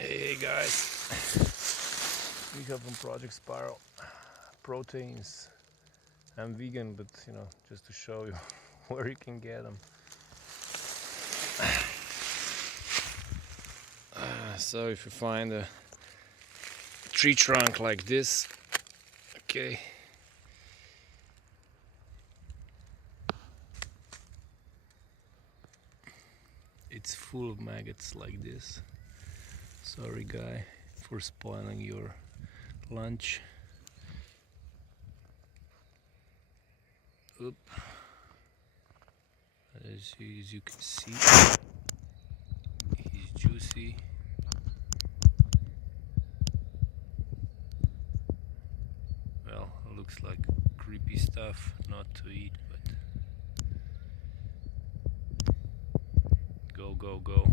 Hey guys, we have from Project Spiral proteins. I'm vegan, but you know, just to show you where you can get them. So if you find a tree trunk like this, okay, it's full of maggots like this. Sorry guy for spoiling your lunch. Oop. As you can see, he's juicy. Well, looks like creepy stuff not to eat, but go.